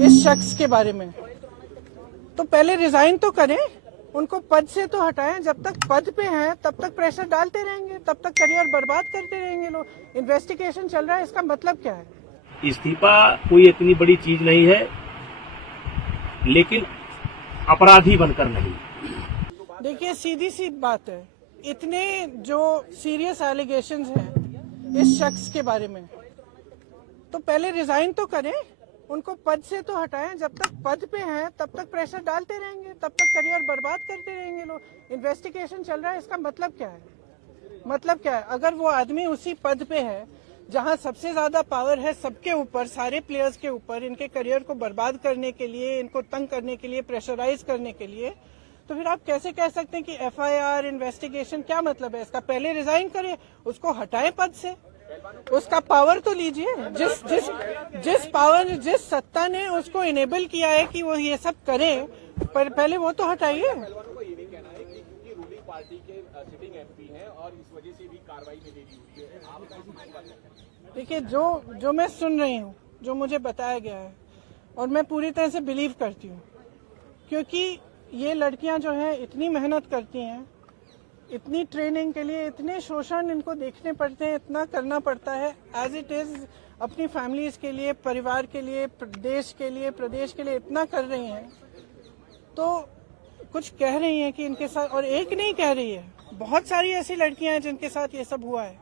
इस शख्स के बारे में, तो पहले रिजाइन तो करें, उनको पद से तो हटाएं। जब तक पद पे हैं तब तक प्रेशर डालते रहेंगे, तब तक करियर बर्बाद करते रहेंगे लोग। इन्वेस्टिगेशन चल रहा है, इसका मतलब क्या है? इस्तीफा कोई इतनी बड़ी चीज नहीं है, लेकिन अपराधी बनकर नहीं। देखिए, सीधी सी बात है, इतने जो सीरियस एलिगेशंस हैं इस शख्स के बारे में, तो पहले रिजाइन तो करें, उनको पद से तो हटाएं। जब तक पद पे हैं तब तक प्रेशर डालते रहेंगे, तब तक करियर बर्बाद करते रहेंगे लोग। इन्वेस्टिगेशन चल रहा है, इसका मतलब क्या है? मतलब क्या है? अगर वो आदमी उसी पद पे है जहां सबसे ज्यादा पावर है सबके ऊपर, सारे प्लेयर्स के ऊपर, इनके करियर को बर्बाद करने के लिए, इनको तंग करने के लिए, प्रेशराइज करने के लिए, तो फिर आप कैसे कह सकते हैं कि एफआईआर, इन्वेस्टिगेशन? क्या मतलब है इसका? पहले रिजाइन करिए, उसको हटाएं पद से, उसका पावर तो लीजिए। जिस पावर, जिस सत्ता ने उसको इनेबल किया है कि वो ये सब करे, पर पहले वो तो हटाइए। देखिए, जो मैं सुन रही हूँ, जो मुझे बताया गया है, और मैं पूरी तरह से बिलीव करती हूँ, क्योंकि ये लड़कियां जो हैं इतनी मेहनत करती हैं, इतनी ट्रेनिंग के लिए, इतने शोषण इनको देखने पड़ते हैं, इतना करना पड़ता है एज इट इज, अपनी फैमिलीज के लिए, परिवार के लिए, देश के लिए, प्रदेश के लिए इतना कर रही हैं, तो कुछ कह रही हैं कि इनके साथ, और एक नहीं कह रही है, बहुत सारी ऐसी लड़कियां हैं जिनके साथ ये सब हुआ है।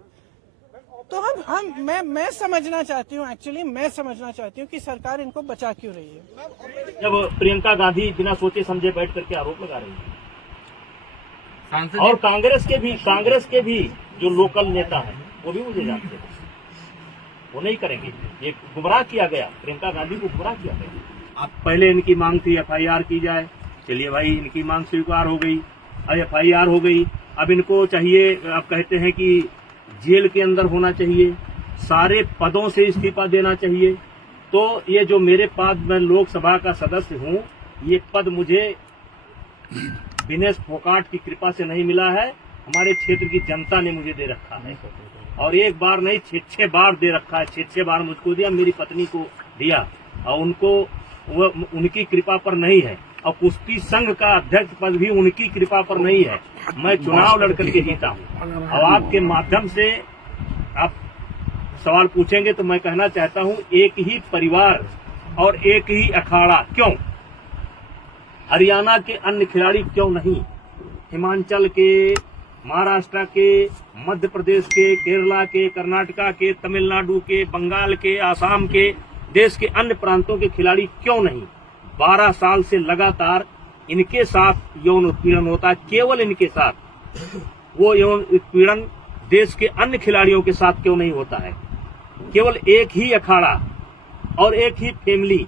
तो मैं समझना चाहती हूँ, एक्चुअली मैं समझना चाहती हूँ कि सरकार इनको बचा क्यों रही है। जब प्रियंका गांधी बिना सोचे समझे बैठ करके आरोप लगा रही है, और कांग्रेस के भी जो लोकल नेता हैं वो भी मुझे जानते हैं, वो नहीं करेंगे। ये गुमराह किया गया, प्रियंका गांधी को गुमराह किया गया। अब पहले इनकी मांग थी एफआईआर की जाए, चलिए भाई इनकी मांग स्वीकार हो गई, अब एफआईआर हो गई। अब इनको चाहिए, अब कहते हैं कि जेल के अंदर होना चाहिए, सारे पदों से इस्तीफा देना चाहिए। तो ये जो मेरे पास, मैं लोकसभा का सदस्य हूँ, ये पद मुझे विनेश फोगाट की कृपा से नहीं मिला है, हमारे क्षेत्र की जनता ने मुझे दे रखा है, और एक बार नहीं 6 बार दे रखा है। 6 बार मुझको दिया, मेरी पत्नी को दिया, और उनकी कृपा पर नहीं है। और कुश्ती संघ का अध्यक्ष पद भी उनकी कृपा पर नहीं है, मैं चुनाव लड़कर के जीता हूँ। और आपके माध्यम से आप सवाल पूछेंगे तो मैं कहना चाहता हूँ, एक ही परिवार और एक ही अखाड़ा क्यों? हरियाणा के अन्य खिलाड़ी क्यों नहीं? हिमाचल के, महाराष्ट्र के, मध्य प्रदेश के, केरला के, कर्नाटका के, तमिलनाडु के, बंगाल के, आसाम के, देश के अन्य प्रांतों के खिलाड़ी क्यों नहीं? 12 साल से लगातार इनके साथ यौन उत्पीड़न होता है, केवल इनके साथ। वो यौन उत्पीड़न देश के अन्य खिलाड़ियों के साथ क्यों नहीं होता है? केवल एक ही अखाड़ा और एक ही फैमिली,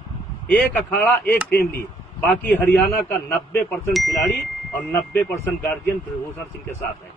एक अखाड़ा एक फैमिली। बाकी हरियाणा का 90% खिलाड़ी और 90% गार्जियन ब्रिजभूषण सिंह के साथ है।